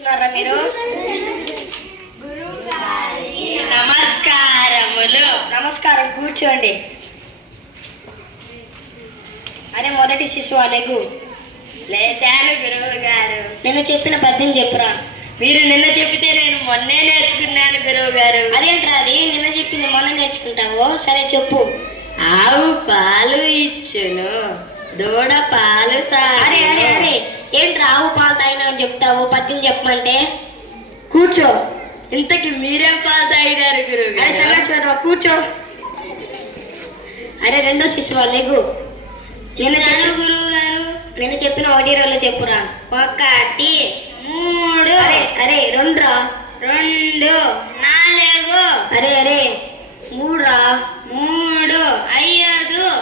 మీరు? నమస్కారములు. నమస్కారం కూర్చోండి. అరే మొదటి శిశువు అలెగు లేచాను గురువు గారు. నిన్న చెప్పిన పద్యం చెప్పురా. మీరు నిన్న చెప్పితే నేను మొన్నే నేర్చుకున్నాను గురువు గారు. అదేంట్రా అది? నిన్న చెప్పింది మొన్న నేర్చుకుంటావో? సరే చెప్పు. ఆవు పాలు ఇచ్చును. దూడ పాలు అరే అరే అరే. ఏంట్రా ఆవు పాలు తాగినా అని చెప్తావు? పద్యం చెప్పమంటే? కూర్చో. ఇంతకి మీరేం పాలు తాగినారు గురువు అరే సన్నాసి కూర్చో. అరే రెండో శిశువా లేగు నిన్న చెప్పిన గురువు గారు? నిన్న చెప్పిన ఒకటి రోజులో చెప్పురా. ఒకటి మూడు. అరే అరే రెండురా. రెండు నాలుగు. అరే అరే మూడురా. మూడు ఐదు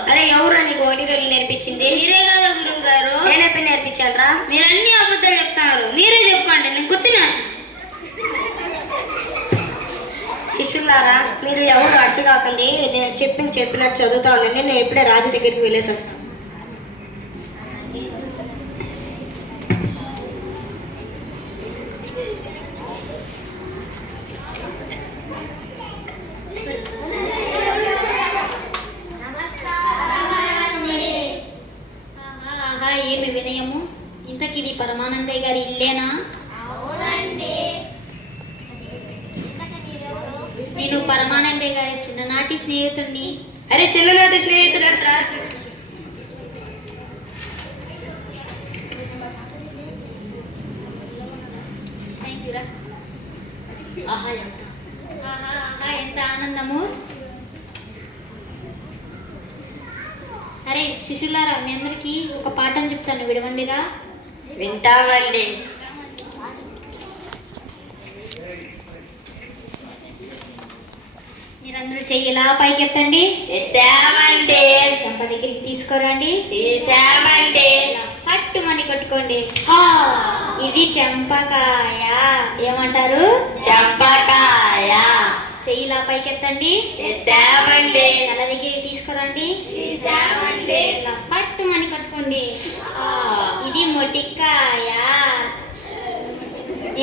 అరే ఎవరా నీకు ఒకటి రోజులు నేర్పించింది? మీరే కదా గురువు గారు నేనెప్పుడు నేర్పించాను మీరు అన్ని అబద్ధాలు చెప్తారు మీరే చెప్పండి నేను కూర్చున్నా శిష్యులారా మీరు ఎవరు అర్షి కాకండి నేను చెప్పింది చెప్పినట్టు చదువుతా ఉండండి నేను ఇప్పుడే రాజు దగ్గరికి వెళ్ళేసి వస్తాను ఆహా, ఆహా, ఏమి వినయము ఇంతకి ఇది పరమానందయ్య గారి ఇల్లేనా పరమానందయ్య గారి చిన్ననాటి స్నేహితుడిని అరే చిన్ననాటి స్నేహితుడు ఆహా ఎంత. ఆహా ఆహా ఎంత ఆనందము. అరే శిష్యులారా మీ అందరికీ ఒక పాఠం చెప్తాను విడవండిరా. వింటామండి మీరందరూ చెయ్యిలా పైకెత్తండి. ఎత్తామండి చెంప దగ్గరికి తీసుకురండి. తీసామండి ఇలా పట్టుమని కొట్టుకోండి. ఇది చెంపకాయ. ఏమంటారు? చంపకాయ. చెయ్యిలా పైకెత్తండి. ఎత్తామండి తల దగ్గరికి తీసుకురండి. తీసామండి ఇలా పట్టుమని కొట్టుకోండి. ఇది మొటికాయ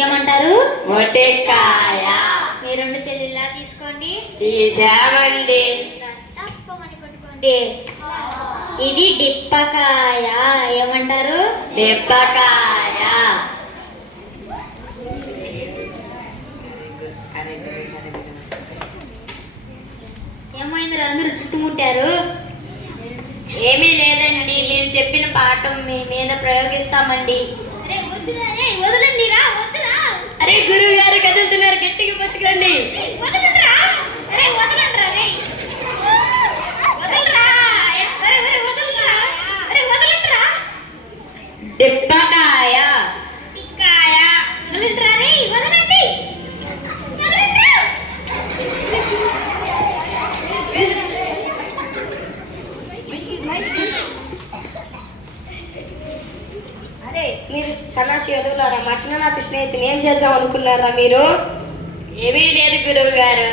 ఏమంటారు? మొటికాయ మీ రెండు చెల్లిలా తీసుకోండి తీసామండి ఇది డిప్పకాయ. ఏమంటారు? దెబ్బకాయ ఏమైంది అందరూ చుట్టుముట్టారు? ఏమీ లేదండి. నేను చెప్పిన పాఠం మీ మీద ప్రయోగిస్తామండి. అరే గురువు గారు కదులుతున్నారు. గట్టిగా పట్టుకోండి. దెబ్బకాయ పిక్కాయ వదలండిరా. రే వదలండి. వదలండిరా. అరే మీరు సన్నాసి వదులారా? మా చిన్ననాటి స్నేహితుని ఏం చేద్దాం అనుకున్నారా మీరు? ఏమీ లేదు గురువు గారు.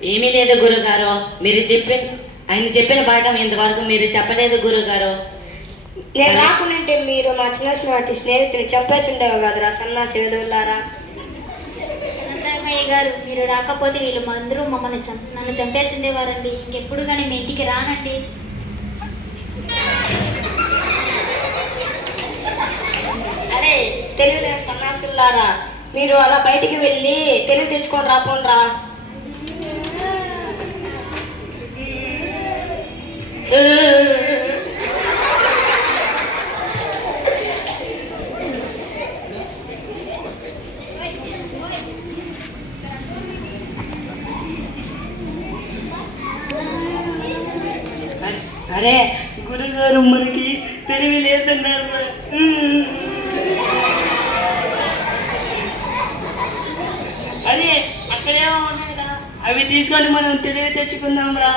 ఏమీ లేదు గురుగారు. మీరు చెప్పిన ఆయన చెప్పిన పాఠం ఇంతవరకు మీరు చెప్పలేదు గురుగారు. నేను రాకుంటే మీరు మా చిన్ననాటి స్నేహితుని చంపేసి ఉండేవి కదరా సన్నాసి అనంతమయ్య గారు మీరు రాకపోతే వీళ్ళు అందరూ మమ్మల్ని చం నన్ను చంపేసిండేవారండి ఇంకెప్పుడు కానీ మీ ఇంటికి రానండి. అరే తెలియదు సన్నాసులారా మీరు అలా బయటికి వెళ్ళి తెలివి తెచ్చుకొని రాకుండా అరే గురుగారు మనకి తెలివి లేదన్నారు. అరే అక్కడేమో ఉన్నాయిరా. అవి తీసుకొని మనం తెలివి తెచ్చుకుందాం రా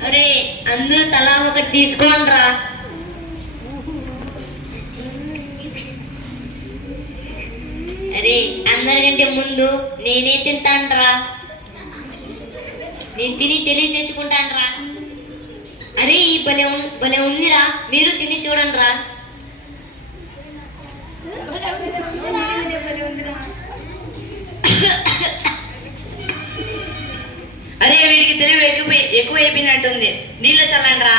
అరే అందరూ తలా ఒకటి తీసుకోండి రా అరే అందరికంటే ముందు నేనే తింటాను రా నేను తిని తెలివి తెచ్చుకుంటాను అరే ఈ భలే భలే ఉందిరా. మీరు తిని చూడండి రా అరే వీడికి తెలివి ఎక్కువ ఎక్కువ అయిపోయినట్టుంది. నీళ్ళు చల్లండి రా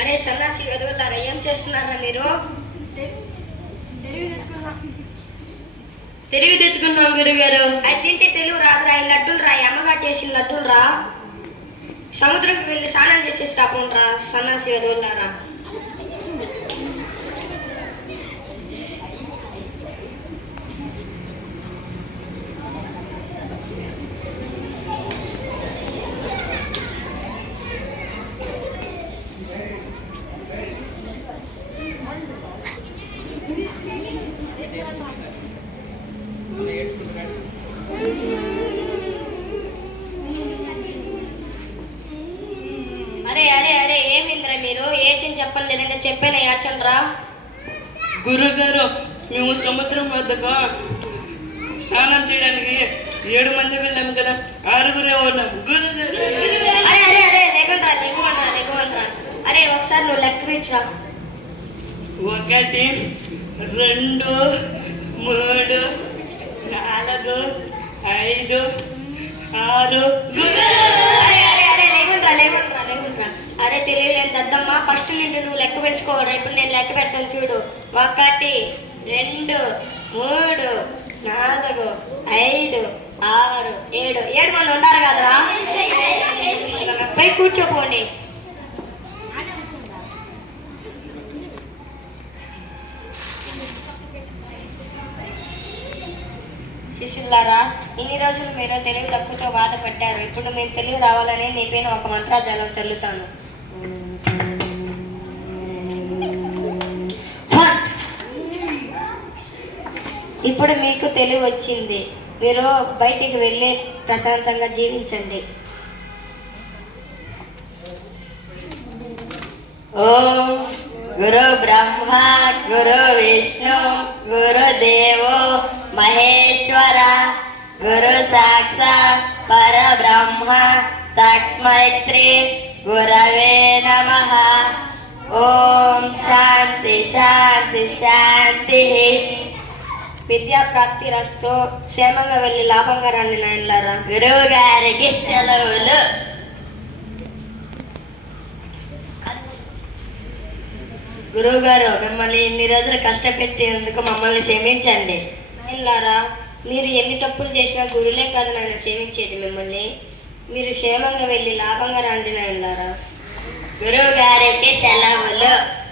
అరే సన్నాసి గదువులారా ఏం చేస్తున్నారా మీరు? తెలివి తెచ్చుకున్నా తెలివి తెచ్చుకున్నాం గురుగారు. అది తింటే తెలుగు రాదురా ఈ లడ్డూలు రా ఈ అమ్మగా చేసిన లడ్డూలు రా. సముద్రంకి వెళ్ళి స్నానం చేసేసి రాకుండా సన్నాసి గదువులారా అరే అరే అరే ఏమిందిరా ఏచని చెప్పండి లేదంటే చెప్పాను యాచండి రా గురుగారు మేము సముద్రం వద్దకు స్నానం చేయడానికి ఏడు మంది వెళ్ళాము కదా. ఆరుగురే ఉన్నాం. గురుగారు! అరే అరే అరే లెగండ్రా లెగమనరా లెగమనరా అరే ఒకసారి నువ్వు లెక్క పెంచురా. ఒకటి రెండు మూడు నాలుగు ఐదు ఆరు. గురుగారు అరే అరే అరే లేకుండ్రా లేకుండ్రా అరే తెలియలేదు దద్దమ్మ. ఫస్ట్ నిన్ను నువ్వు లెక్క పెంచుకో ఇప్పుడు నేను లెక్క పెట్టను చూడు. ఒకటి రెండు మూడు నాలుగు ఐదు ఆరు ఏడు. ఏడు మంది ఉంటారు కదరా? పోయి కూర్చోపోండి. శిష్యులారా ఇన్ని రోజులు మీరు తెలివి తక్కువతో బాధపడ్డారు. ఇప్పుడు మీరు తెలివి రావాలని నీ పైన ఒక మంత్రాజాలం చల్లుతాను. ఇప్పుడు మీకు తెలివి వచ్చింది మీరు బయటికి వెళ్ళి ప్రశాంతంగా జీవించండి. ఓం గురు బ్రహ్మ గురు విష్ణు గురుదేవో మహేశ్వర గురు సాక్షా పరబ్రహ్మ తస్మై శ్రీ గురవే నమ. ఓం శాంతి శాంతి శాంతి. విద్యా ప్రాప్తి రస్తో క్షేమంగా వెళ్ళి లాభంగా రండి నాయనలారా. గురువు గారికి సెలవులు. గురువు గారు మిమ్మల్ని ఇన్ని రోజులు కష్టపెట్టేందుకు మమ్మల్ని క్షమించండి. నాయనలారా మీరు ఎన్ని తప్పులు చేసినా గురులే కాదు నన్ను క్షమించేది మిమ్మల్ని. మీరు క్షేమంగా వెళ్ళి లాభంగా రండి నాయనలారా. గురువు గారికి సెలవులు.